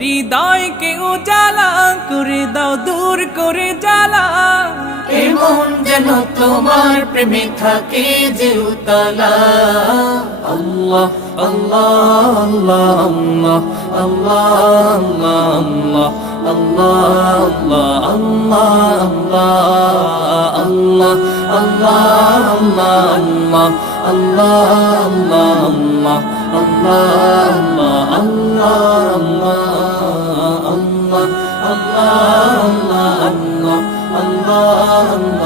হৃদয়কে উজালা করে দাও, দূর করে জ্বালা। এমন যেন তোমার প্রেমে থাকে যে উতলা। আল্লাহ আল্লাহ আল্লাহ আল্লাহ আল্লাহ আল্লাহ আল্লাহ আল্লাহ আল্লাহ আল্লাহ আল্লাহ আল্লাহ আল্লাহ আল্লাহ আল্লাহ আল্লাহ আল্লাহ আল্লাহ আল্লাহ